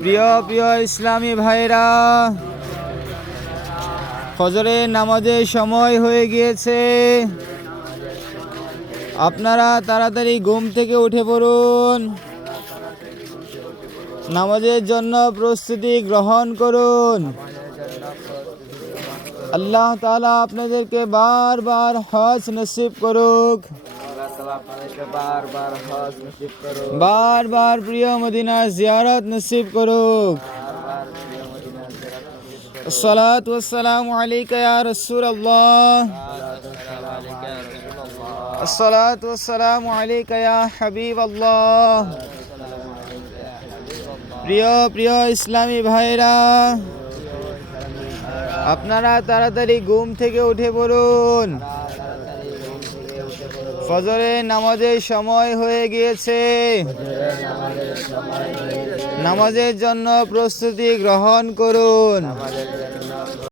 প্রিয় প্রিয় ইসলামী ভাইরা, ফজরের নামাজের সময় হয়ে গিয়েছে। আপনারা তাড়াতাড়ি ঘুম থেকে উঠে পড়ুন, নামাজের জন্য প্রস্তুতি গ্রহণ করুন। আল্লাহ তাআলা আপনাদেরকে বারবার হজ নসিব করুক, বারবার প্রিয় মদিনার জিয়ারত নসিব করুক। আসসালাতু ওয়াসসালামু আলাইকা ইয়া রাসূলুল্লাহ, আসসালাতু ওয়াসসালামু আলাইকা ইয়া হাবিবাল্লাহ। প্রিয় প্রিয় ইসলামী ভাইরা, আপনারা তাড়াতাড়ি ঘুম থেকে উঠে পড়ুন, ফজরের নামাজের সময় হয়ে গিয়েছে। নামাজের জন্য প্রস্তুতি গ্রহণ করুন।